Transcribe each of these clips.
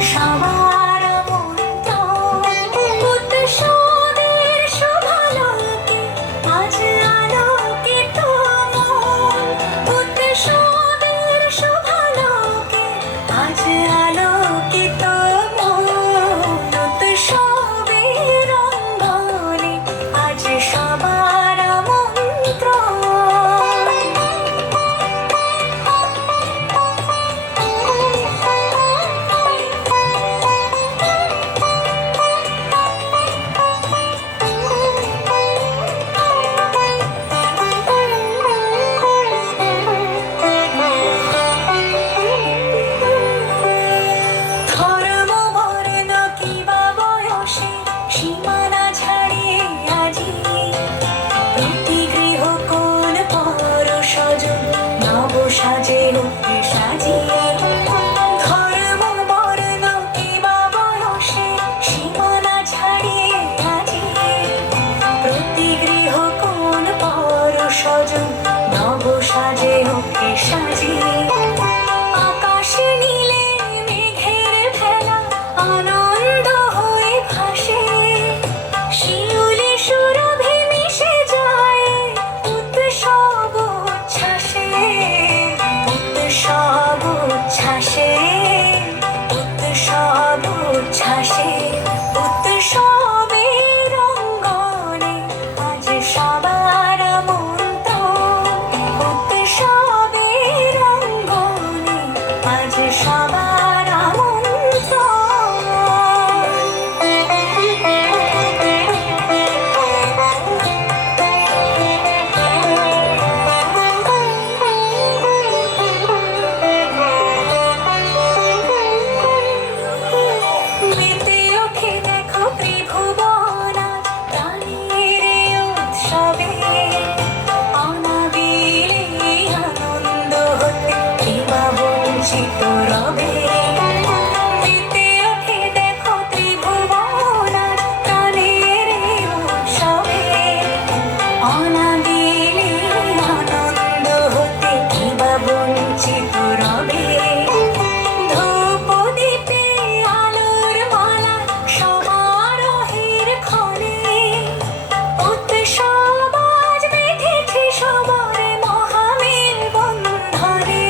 সবার মন্ত্র উৎসবের শোভালোকে আজ আলোকিত মন। উৎসবের শোভালোকে আজ আলোকিত মন। উৎসবের অঙ্গনে আজ সবার মন্ত্র। ধর্ম বর্ণ কিবা বয়সে সীমানা ছাড়িয়ে আজি প্রতি গৃহ কোণ পর স্বজন নব সাজে উঠে সাজিয়ে। ধর্ম বর্ণ কিবা বয়সে সীমানা ছাড়িয়ে আজি প্রতি গৃহ কোণ পর স্বজন নব সাজে উঠে সাজিয়ে। আকাশ নীলে মেঘের ভেলা আনন্দ হয়ে ভাসে। শিউলি সুরভি মিশে যায় উৎসব উচ্ছ্বাসে। উৎসব উচ্ছ্বাসে উৎসব উচ্ছ্বাসে। উৎসবের অঙ্গনে আজ সবার মন্ত্র। উৎসবের অঙ্গনে আজ সবার মন্ত্র। মেতে ওঠে দেখো ত্রিভুবন আজ প্রাণের উৎসবে। অনাবিলে আনন্দ হতে কিবা বঞ্চিত রবে। মেতে ওঠে দেখো ত্রিভুবন আজ প্রাণের উৎসবে। অনাবিলে আনন্দ হতে কিবা বঞ্চিত রবে। ধূপ দীপে আলোর মালা সমারোহের ক্ষণে। উৎসব আজ বেঁধেছে সবার মহামেল বন্ধনে।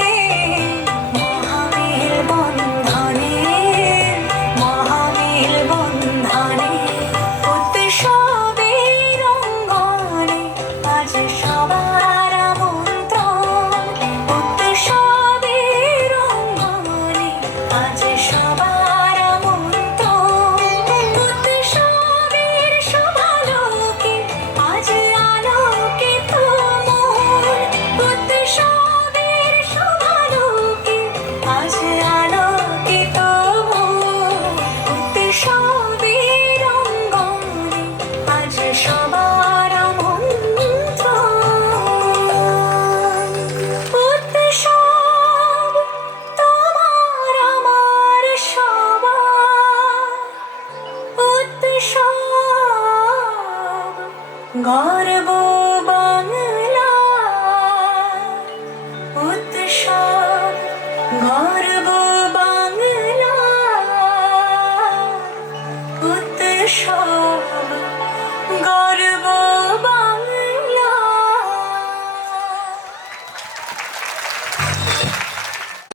মহামেল বন্ধনে মহামেল বন্ধনে। উৎসবের অঙ্গনে আজ সবার মন্ত্র। উৎসবের অঙ্গনে আজ সবার মন্ত্র। উৎসবের শোভালোকে আজ আলোকিত মন। উৎসবের শোভালোকে আজ আলোকিত মন। উৎসবের অঙ্গনে আজ সবার মন্ত্র। উৎসব তোমার আমার সবার। উৎসব গর্ব বাংলার। উৎসব গর্ব বাংলার। উৎসব